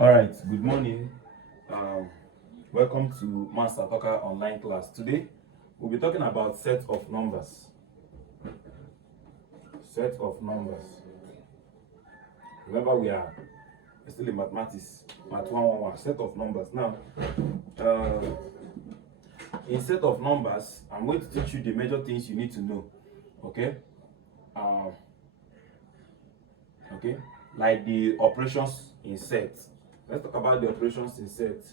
All right, good morning. Um, Welcome to Master Talker online class. Today, we'll be talking about set of numbers. Set of numbers. Remember, we are still in mathematics, math 111, set of numbers. Now, in set of numbers, I'm going to teach you the major things you need to know. Okay? Okay? Like the operations in set. Let's talk about the operations in set.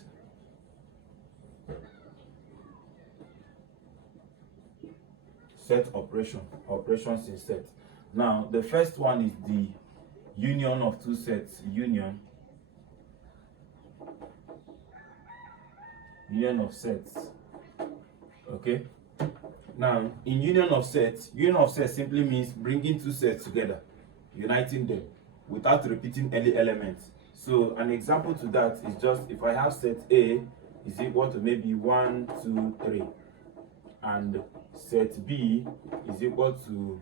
Set operations in set. Now, the first one is the union of two sets. Union of sets. Okay? Now, in union of sets simply means bringing two sets together, uniting them without repeating any element. So an example to that is just if I have set A is equal to maybe 1, 2, 3, and set B is equal to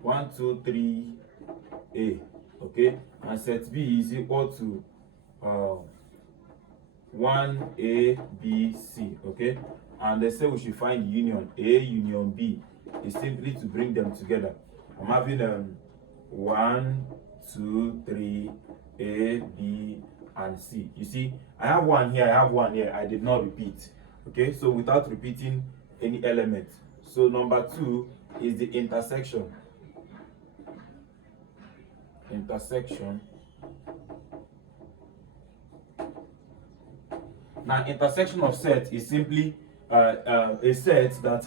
1, 2, 3, A, okay, and set B is equal to 1, A, B, C, okay, and they say we should find union A union B is simply to bring them together. I'm having 1, 2, 3, A, B, and C. You see, I have one here, I have one here. I did not repeat. Okay, so without repeating any element. So number 2 is the intersection. Now, intersection of set is simply a set that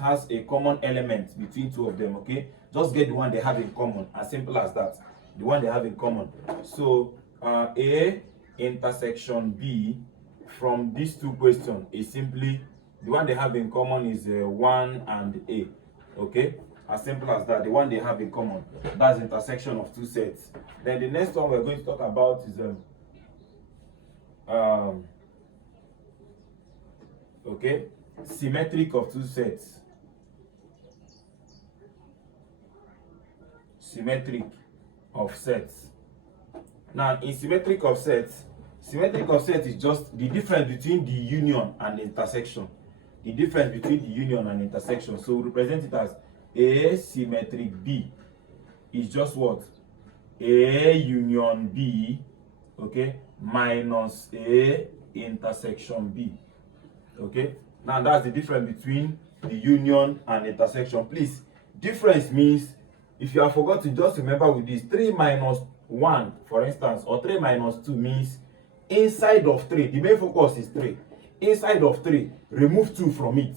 has a common element between two of them. Okay, just get the one they have in common, as simple as that. The one they have in common. So A intersection B from these two questions is simply the one they have in common is 1 and A. Okay, as simple as that. The one they have in common, that's intersection of two sets. Then the next one we're going to talk about is okay, symmetric of two sets. Symmetric of sets. Now, in symmetric of sets is just the difference between the union and the intersection. The difference between the union and intersection. So we represent it as A symmetric B is just what? A union B, okay, minus A intersection B. Okay, now that's the difference between the union and intersection. Please, difference means, if you have forgotten, just remember with this 3 minus 1, for instance, or 3 minus 2 means inside of 3, the main focus is 3. Inside of 3, remove 2 from it.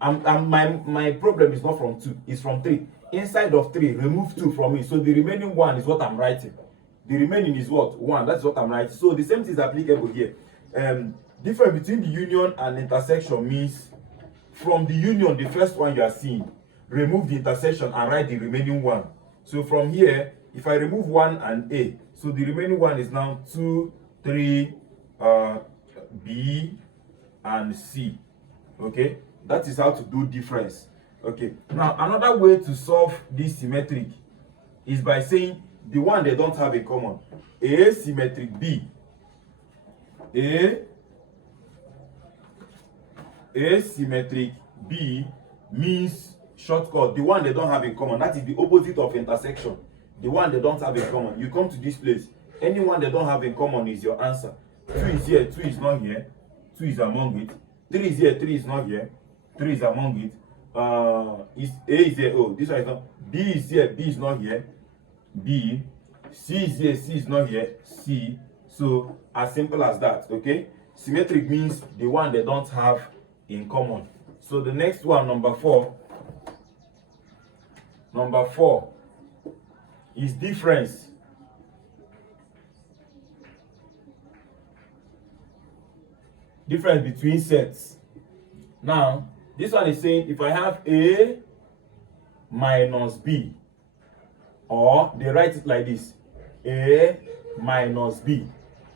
My problem is not from 2, it's from 3. Inside of 3, remove 2 from it. So the remaining 1 is what I'm writing. The remaining is what? 1. That's what I'm writing. So the same thing is applicable here. Difference between the union and intersection means from the union, the first one you are seeing, remove the intersection and write the remaining 1. So from here, if I remove 1 and A, so the remaining 1 is now 2, 3, B, and C. Okay, that is how to do difference. Okay, now another way to solve this symmetric is by saying the one they don't have in common. A symmetric B. A symmetric B means shortcut, the one they don't have in common. That is the opposite of intersection. The one they don't have in common. You come to this place, any one they don't have in common is your answer. 2 is here, 2 is not here, 2 is among it. 3 is here, 3 is not here, 3 is among it. A is here, oh, this one is not. B is here, B is not here, B. C is here, C is not here, C. So as simple as that. Okay, symmetric means the one they don't have in common. So the next one, number 4 is difference. Difference between sets. Now, this one is saying if I have A minus B, or they write it like this, A minus B.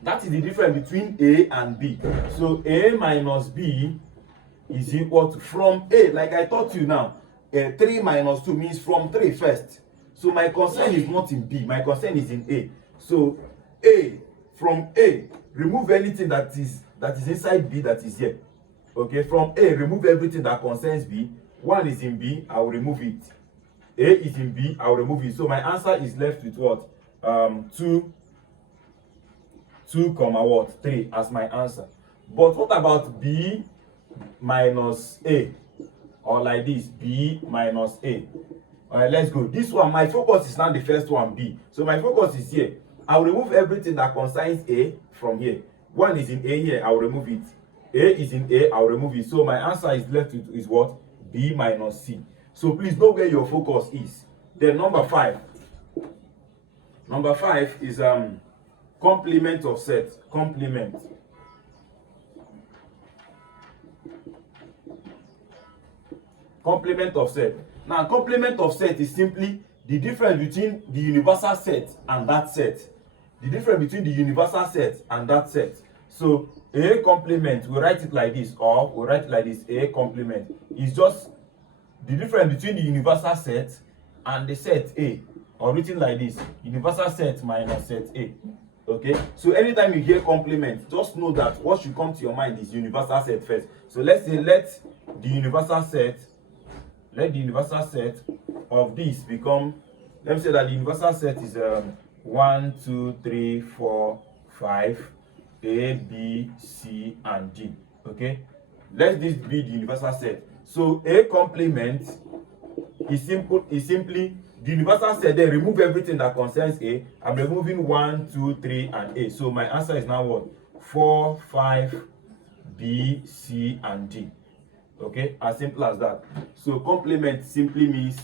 That is the difference between A and B. So A minus B is equal to, from A, like I taught you now, 3 minus 2 means from 3 first. So my concern is not in B, my concern is in A. So A, from A, remove anything that is inside B that is here. Okay, from A, remove everything that concerns B. 1 is in B, I will remove it. A is in B, I will remove it. So my answer is left with what? 2 comma what? 3 as my answer. But what about B minus A? Or like this, B minus A. All right, let's go. This one, my focus is now the first one, B. So my focus is here. I will remove everything that concerns A from here. 1 is in A here, I will remove it. A is in A, I will remove it. So my answer is left with is what? B minus C. So please know where your focus is. Then number 5. Number 5 is complement of set. Complement. Complement of set. Now, complement of set is simply the difference between the universal set and that set. The difference between the universal set and that set. So, A complement, we write it like this, or we write it like this, A complement is just the difference between the universal set and the set A, or written like this, universal set minus set A. Okay, so anytime you hear complement, just know that what should come to your mind is universal set first. So let's say let the universal set of this become, let me say that the universal set is 1 2 3 4 5 A, B, C, and D. Okay, let this be the universal set. So A complement is simply the universal set. Then remove everything that concerns A. I'm removing 1 2 3 and A. So my answer is now what? 4 5 B, C, and D. Okay, as simple as that. So complement simply means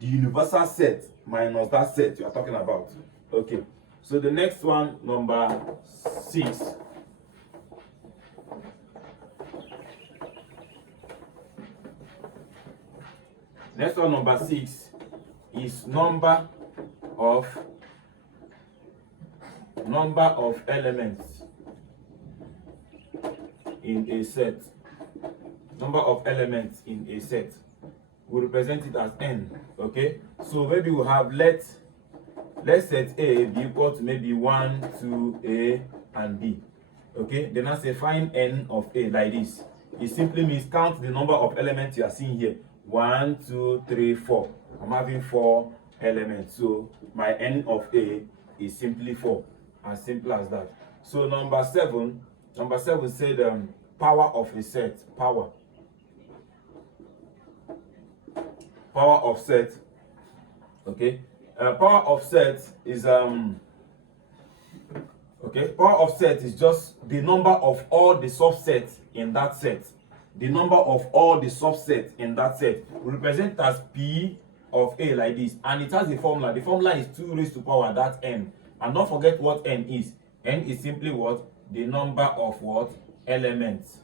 the universal set minus that set you are talking about. Okay, so the next one, number 6. Next one, number 6, is number of elements in a set. Number of elements in a set. We represent it as n. Okay, so maybe we have let set A be equal to maybe 1 2 A and B. Okay, then I say find n of A like this. It simply means count the number of elements you are seeing here. 1 2 3 4. I'm having 4 elements, so my n of A is simply 4. As simple as that. So number 7 said power of a set. Power of set. Okay, power of set is power of set is just the number of all the subsets in that set. The number of all the subsets in that set. We represent it as P of A like this, and it has a formula. The formula is 2 raised to power that n. And don't forget what n is. N is simply what? The number of what? Elements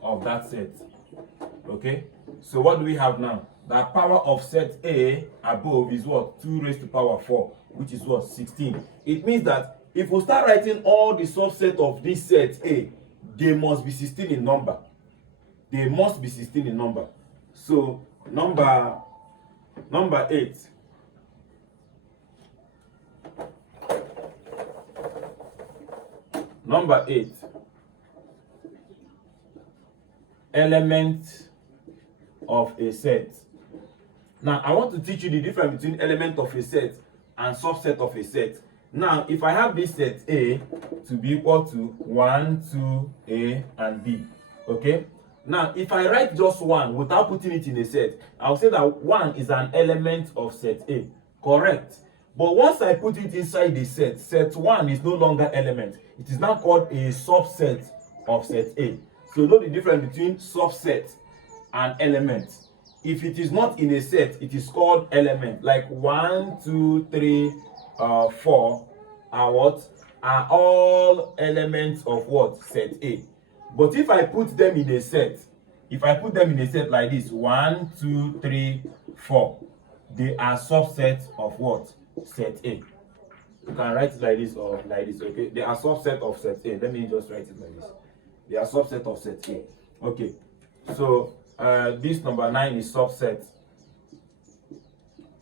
of that set. Okay, so what do we have now? The power of set A above is what? 2 raised to power 4, which is what? 16. It means that if we start writing all the subset of this set A, they must be 16 in number. They must be 16 in number. So number 8. Number 8. Element of a set. Now I want to teach you the difference between element of a set and subset of a set. Now if I have this set A to be equal to 1 2 A and B. Okay, now if I write just 1 without putting it in a set, I'll say that 1 is an element of set A. Correct. But once I put it inside the set, set 1 is no longer element. It is now called a subset of set A. So know the difference between subset and element. If it is not in a set, it is called element. Like 1 2 3 4 are what? Are all elements of what? Set A. But if I put them in a set, like this, 1 2 3 4, they are subsets of what? Set A. You can write it like this or like this. Okay, they are subset of set A. Let me just write it like this. They are subset of set A. Okay, so this number 9 is subset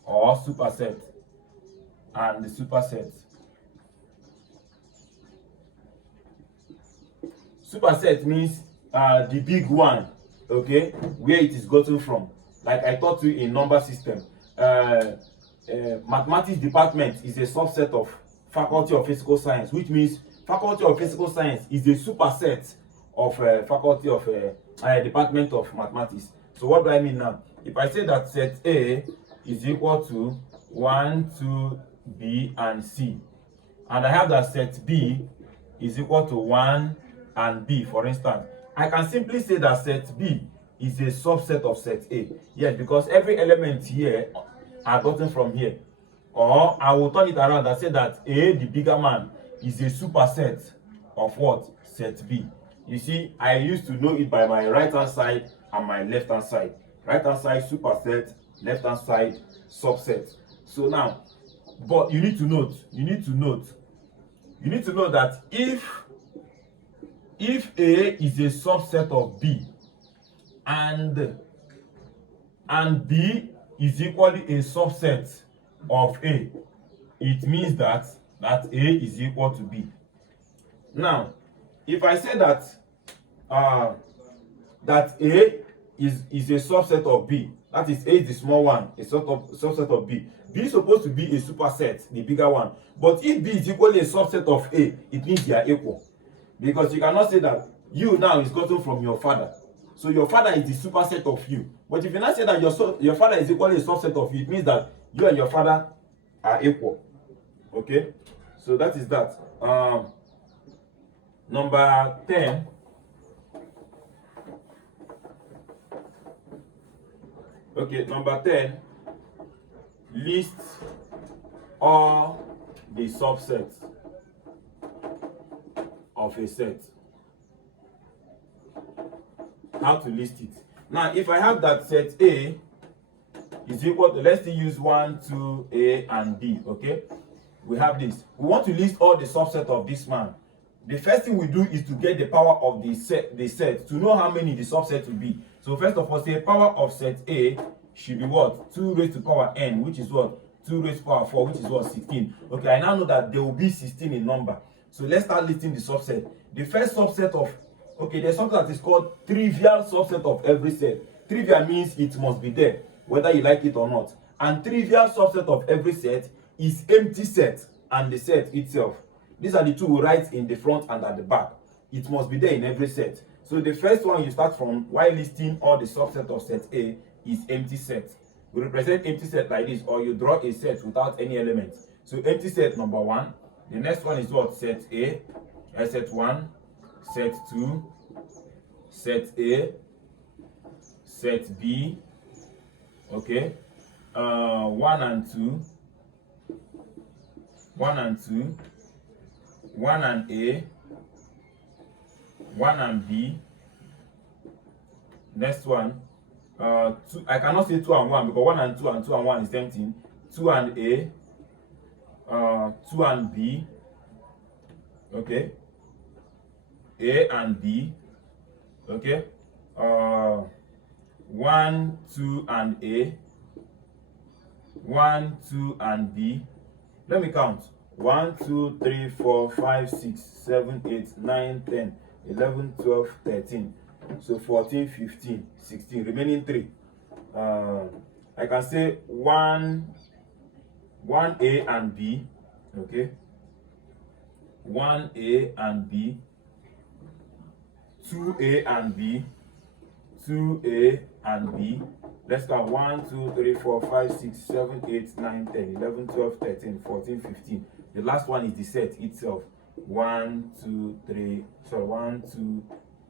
or superset, and the superset Superset means the big one, okay, where it is gotten from. Like I taught you in number system, mathematics department is a subset of faculty of physical science, which means faculty of physical science is a superset of faculty of department of mathematics. So what do I mean now? If I say that set A is equal to 1, 2, B and C, and I have that set B is equal to 1 and B, for instance, I can simply say that set B is a subset of set A. Yes, because every element here are gotten from here. Or I will turn it around and say that A, the bigger man, is a superset of what? Set B. You see, I used to know it by my right hand side and my left hand side. Right hand side superset, left hand side subset. So now, but you need to note that if A is a subset of B and B is equally a subset of A, it means that A is equal to B. Now, if I say that that A is a subset of B, that is A is the small one, a subset of B. B is supposed to be a superset, the bigger one. But if B is equally a subset of A, it means they are equal. Because you cannot say that you now is gotten from your father. So your father is the superset of you. But if you not say that your father is equally a subset of you, it means that you and your father are equal. Okay? So that is that. Number 10. Okay, number 10. List all the subsets of a set. How to list it? Now, if I have that set A is equal to, let's still use 1, 2, A and B, okay? We have this. We want to list all the subset of this man. The first thing we do is to get the power of the set to know how many the subset will be. So first of all, say power of set A should be what? 2 raised to power n, which is what? 2 raised to power 4, which is what? 16. Okay, I now know that there will be 16 in number. So let's start listing the subset. The first subset of, okay, there's something that is called trivial subset of every set. Trivial means it must be there, whether you like it or not. And trivial subset of every set is empty set and the set itself. These are the two we write in the front and at the back. It must be there in every set. So the first one you start from while listing all the subset of set A is empty set. We represent empty set like this, or you draw a set without any elements. So empty set number 1. The next one is what? Set A, set 1, set 2, set A, set B, okay, 1 and 2, 1 and 2, 1 and A, 1 and B. Next one, 2. I cannot say 2 and 1 because 1 and 2 and 2 and 1 is 17. 2 and A, 2 and B, okay, A and B, okay, 1, 2 and A, 1, 2 and B. Let me count. 1, 2, 3, 4, 5, 6, 7, 8, 9, 10, 11, 12, 13. So 14, 15, 16. Remaining 3. I can say 1A and B. Okay. 1A and B. 2A and B. 2A and B. Let's count 1, 2, 3, 4, 5, 6, 7, 8, 9, 10, 11, 12, 13, 14, 15. The last one is the set itself. 1, 2, 3, sorry, 1, 2,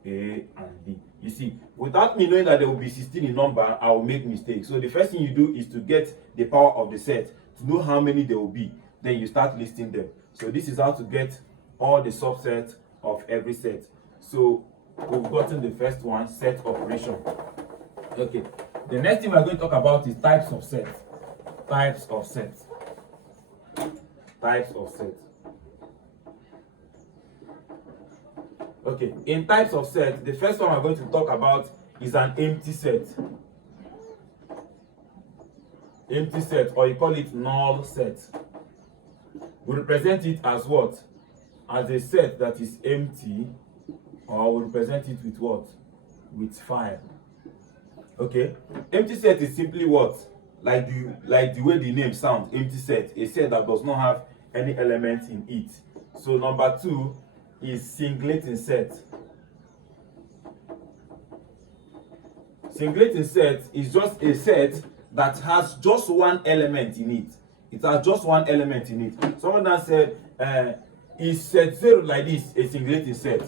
A and B. You see, without me knowing that there will be 16 in number, I will make mistakes. So the first thing you do is to get the power of the set, to know how many there will be. Then you start listing them. So this is how to get all the subsets of every set. So we've gotten the first one, set operation. Okay. The next thing we're going to talk about is types of sets. Types of sets. Types of sets. Okay, in types of sets, the first one we're going to talk about is an empty set. Empty set, or you call it null set. We represent it as what? As a set that is empty or we represent it with what? With file. Okay, empty set is simply what? Like the way the name sounds, empty set, a set that does not have any element in it. So number 2 is singleton set. Singleton set is just a set that has just one element in it. It has just one element in it. Someone now said, is set 0 like this a singleton set?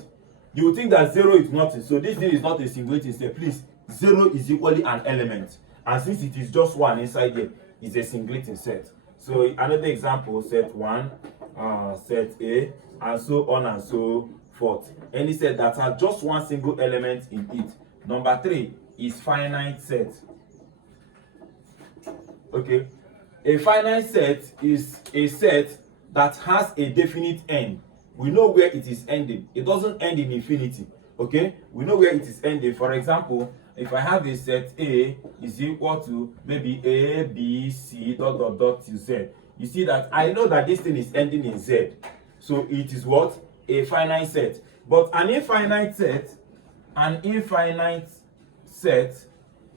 You would think that 0 is nothing. So this thing is not a singleton set. Please, 0 is equally an element. And since it is just one inside here, it's a singleton set. So another example, set 1, set A, and so on and so forth. Any set that has just one single element in it. Number 3 is finite set. Okay, a finite set is a set that has a definite end. We know where it is ending. It doesn't end in infinity. Okay, we know where it is ending. For example, if I have a set A is equal to maybe A, B, C, dot, dot, dot, to Z. You see that I know that this thing is ending in Z. So it is what? A finite set. But an infinite set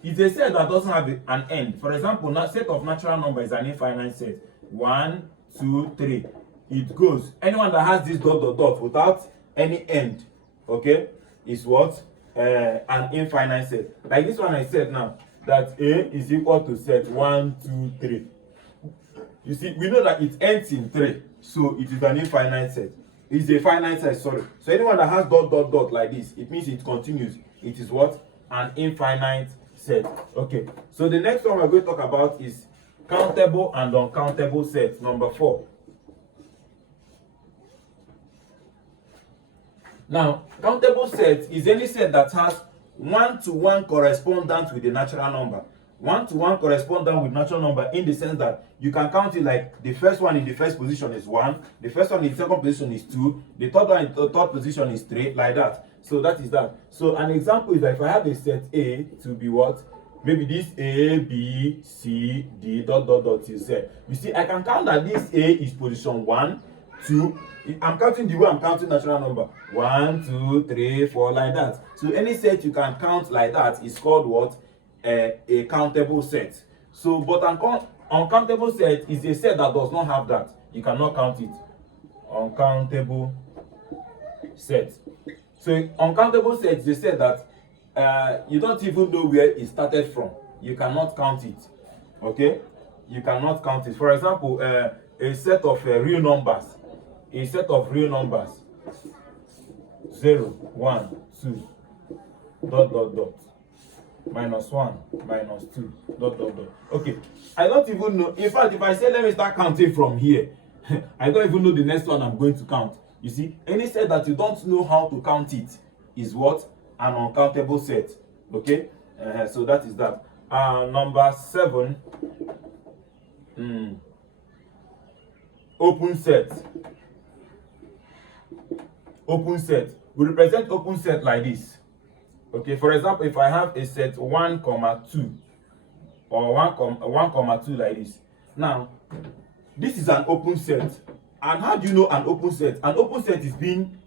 is a set that doesn't have an end. For example, a set of natural numbers is an infinite set. 1, 2, 3. It goes. Anyone that has this dot, dot, dot without any end, okay, is what? An infinite set. Like this one I said now, that A is equal to set 1, 2, 3. You see, we know that it ends in 3. So it is an infinite set. It's a finite set, sorry. So anyone that has dot, dot, dot like this, it means it continues. It is what? An infinite set. Okay. So the next one we're going to talk about is countable and uncountable sets. Number 4. Now, countable set is any set that has one-to-one correspondence with the natural number. One-to-one correspondence with natural number in the sense that you can count it like the first one in the first position is 1, the first one in the second position is 2, the third one in the third position is 3, like that. So that is that. So an example is that if I have a set A to be what? Maybe this A, B, C, D, dot, dot, dot, till Z. You see, I can count that this A is position 1, 2. I'm counting the way I'm counting natural number. 1, 2, 3, 4, like that. So any set you can count like that is called what? A countable set. So, but uncountable set is a set that does not have that. You cannot count it. Uncountable set. So, uncountable set is a set that you don't even know where it started from. You cannot count it. Okay? You cannot count it. For example, a set of real numbers. A set of real numbers. 0, 1, 2, dot, dot, dot. Minus 1, minus 2, dot, dot, dot. Okay, I don't even know. In fact, if I say let me start counting from here, I don't even know the next one I'm going to count. You see, any set that you don't know how to count it is what? An uncountable set. Okay, so that is that. Number 7, open set. Open set. We represent open set like this. Okay, for example, if I have a set 1, 2 or 1, 2 like this. Now, this is an open set. And how do you know an open set? An open set is being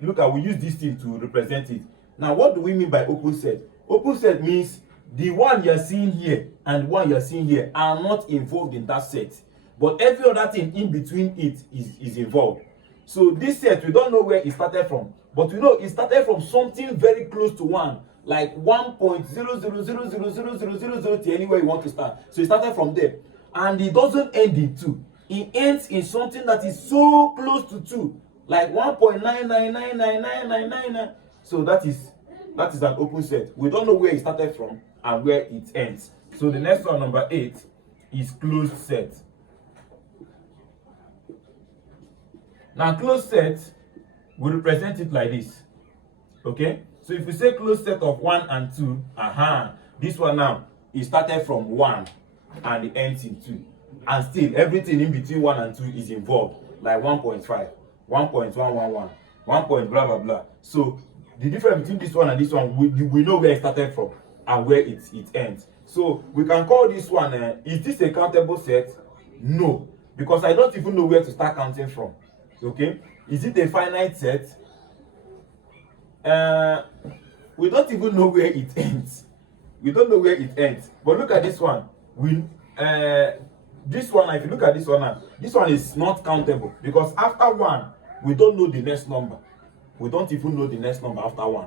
look at, we use this thing to represent it. Now, what do we mean by open set? Open set means the one you're seeing here and one you're seeing here are not involved in that set. But every other thing in between it is involved. So this set, we don't know where it started from. But we know it started from something very close to 1, like 1.000000000 to anywhere you want to start. So it started from there. And it doesn't end in 2. It ends in something that is so close to 2, like 1.9999999. So that is an open set. We don't know where it started from and where it ends. So the next one, number 8, is closed set. Now, closed set, we represent it like this. Okay, so if we say closed set of 1 and 2, this one now, it started from 1 and it ends in 2, and still everything in between 1 and 2 is involved, like 1.5, 1.111, 1 point blah blah blah. So the difference between this one and this one, we know where it started from and where it ends. So we can call this one, is this a countable set? No, because I don't even know where to start counting from. Okay, is it a finite set? We don't even know where it ends. We don't know where it ends. But look at this one. This one, if you look at this one now, this one is not countable because after 1, we don't know the next number. We don't even know the next number after 1.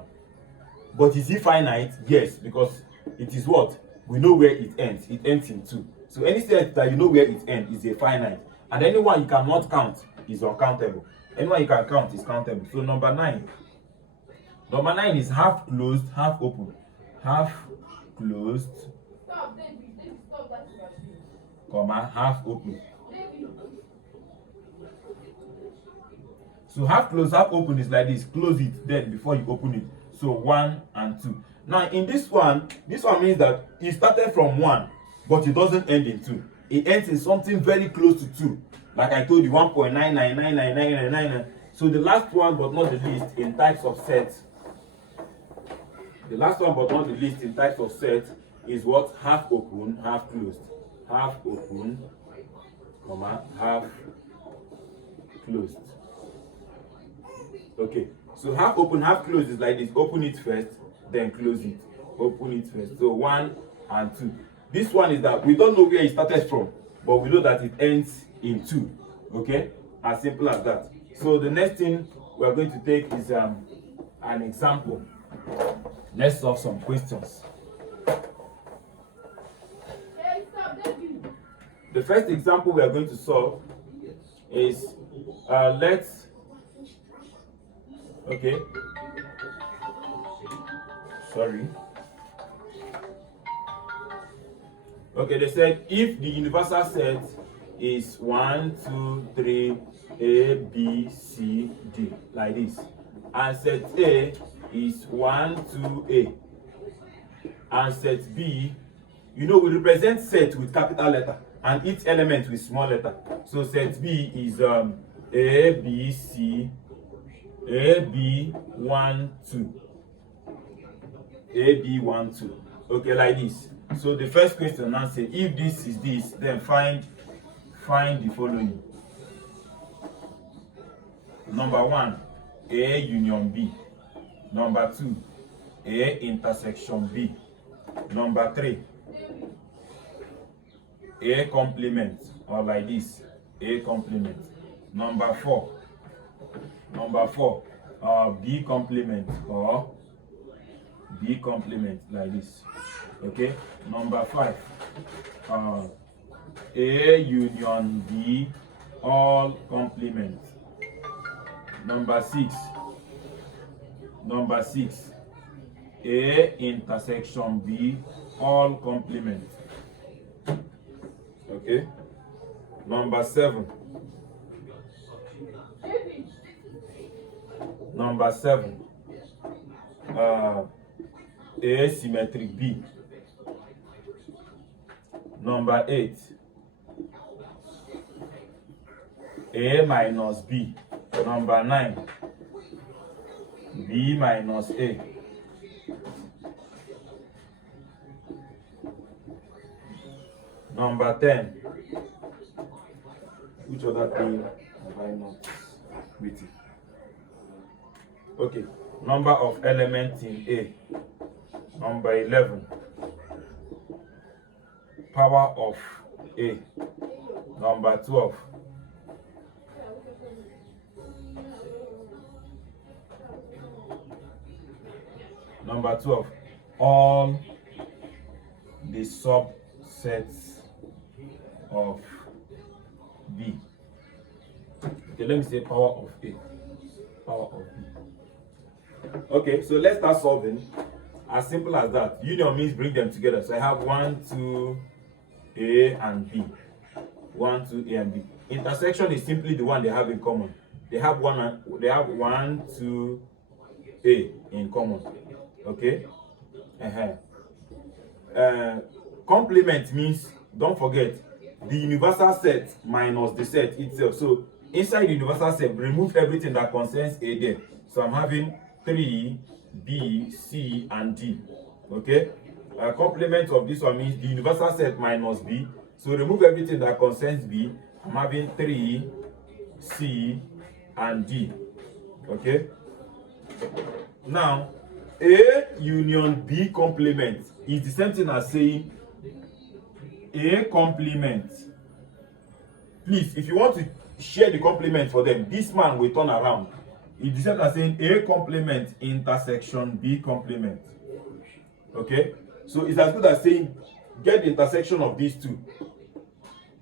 But is it finite? Yes, because it is what? We know where it ends. It ends in 2. So any set that you know where it ends is a finite. And anyone you cannot count is uncountable. Anyone you can count is countable. So number 9. Number 9 is half closed, half open. Half closed, comma, half open. So half closed, half open is like this. Close it then before you open it. So 1 and 2. Now in this one means that it started from 1, but it doesn't end in 2. It ends in something very close to 2. Like I told you, 1.9999999. So the last one but not the least in types of sets. The last one but not the least in types of set is what? Half open, half closed. Half open, comma, half closed. Okay, so half open, half closed is like this. Open it first, then close it. Open it first. So 1 and 2. This one is that we don't know where it started from, but we know that it ends in 2. Okay, as simple as that. So the next thing we are going to take is an example. Let's solve some questions. The first example we are going to solve is okay. Sorry. Okay, they said if the universal set is 1, 2, 3, A, B, C, D, like this, and set A is 1, 2, A, and set B, we represent set with capital letter and each element with small letter. So set B is A, B, C, A, B, 1, 2. A, B, 1, 2. Okay, like this. So the first question now says, if this is this, then find the following. Number 1, A union B. Number 2, A intersection B. Number 3, A complement, or like this, A complement. Number 4, B complement, or B complement, like this. Okay. Number 5, A union B, all complement. Number 6, A intersection B, all complement. Okay. Number 7, A symmetric B. Number 8, A minus B. Number 9, B minus A. Number 10, which other thing have I not written? Okay, number of elements in A. Number 11, power of A. Number 12, all the subsets of B. Okay, let me say power of A. Power of B. Okay, so let's start solving. As simple as that. Union means bring them together. So I have 1, 2, A and B. 1, 2, A and B. Intersection is simply the one they have in common. They have 1, 2, A in common. Okay. Complement means, don't forget, the universal set minus the set itself. So inside the universal set, remove everything that concerns A there. So I'm having 3, B, C, and D. Okay. Complement of this one means the universal set minus B. So remove everything that concerns B. I'm having 3, C, and D. Okay. Now, A union B complement is the same thing as saying A complement. Please, if you want to share the complement for them, this man will turn around. It's the same as saying A complement intersection B complement. Okay? So it's as good as saying get the intersection of these two.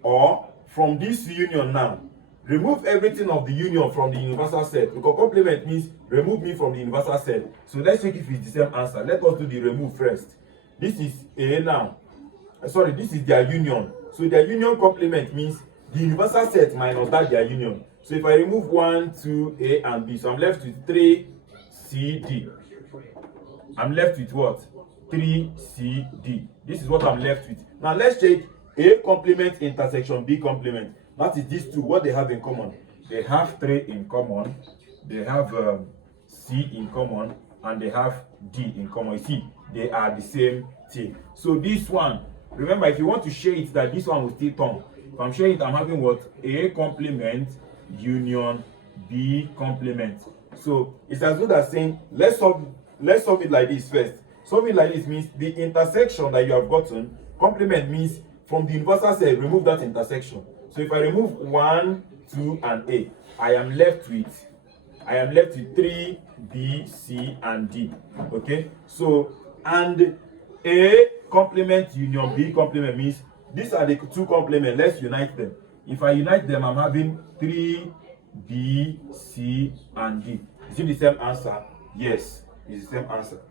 Or from this union now, remove everything of the union from the universal set, because complement means remove me from the universal set. So let's check if it's the same answer. Let us do the remove first. This is A now. Sorry, this is their union. So their union complement means the universal set minus that their union. So if I remove 1, 2, A and B, so I'm left with 3, C, D. I'm left with what? 3, C, D. This is what I'm left with. Now let's check A complement intersection B complement. That is these two, what they have in common. They have 3 in common, they have C in common, and they have D in common. You see, they are the same thing. So this one, remember, if you want to share it, that this one will still turn. If I'm sharing it, I'm having what? A complement union B complement. So it's as good as saying, let's solve it like this first. Solve it like this means the intersection that you have gotten, complement means from the universal set, remove that intersection. So if I remove 1, 2, and A, I am left with 3, B, C, and D. Okay? So, and A complement union B complement means these are the two complements. Let's unite them. If I unite them, I'm having 3, B, C, and D. Is it the same answer? Yes, it's the same answer.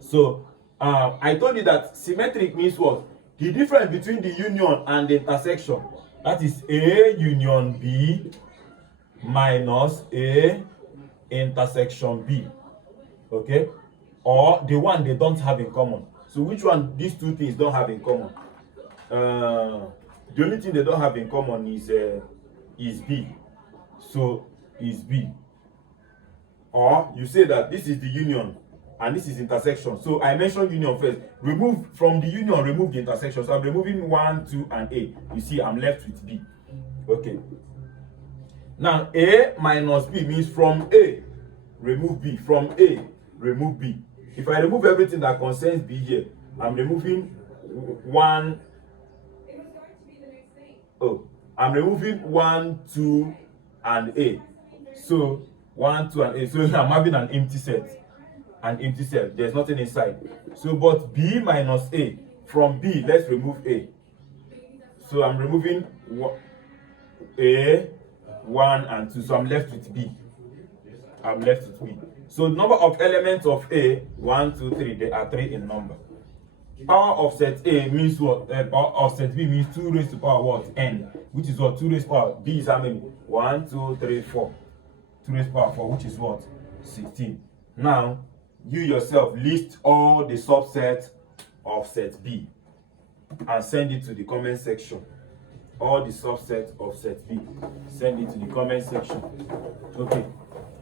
So, I told you that symmetric means what? The difference between the union and the intersection. That is A union B minus A intersection B. Okay? Or the one they don't have in common. So which one these two things don't have in common? The only thing they don't have in common is B. So is B. Or you say that this is the union and this is intersection. So I mentioned union first. Remove from the union, remove the intersection. So I'm removing 1, 2, and A. You see, I'm left with B. Okay. Now A minus B means from A, remove B. From A, remove B. If I remove everything that concerns B here, I'm removing 1. I'm removing 1, 2, and A. So 1, 2, and A. So I'm having an empty set. An empty set. There's nothing inside. So, but B minus A. From B, let's remove A. So I'm removing A, 1, and 2. So I'm left with B. I'm left with B. So the number of elements of A, 1, 2, 3, they are 3 in number. Power of set A means what? Power of set B means 2 raised to power what? N. Which is what? 2 raised to power. B is how many? 1, 2, 3, 4. 2 raised to power 4, which is what? 16. Now, you yourself list all the subsets of set B and send it to the comment section. All the subsets of set B. Send it to the comment section. Okay.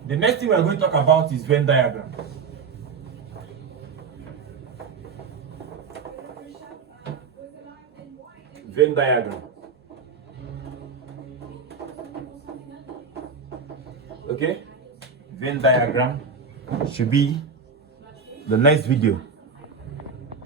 The next thing we are going to talk about is Venn diagram. Venn diagram. Okay? Venn diagram should be the next video.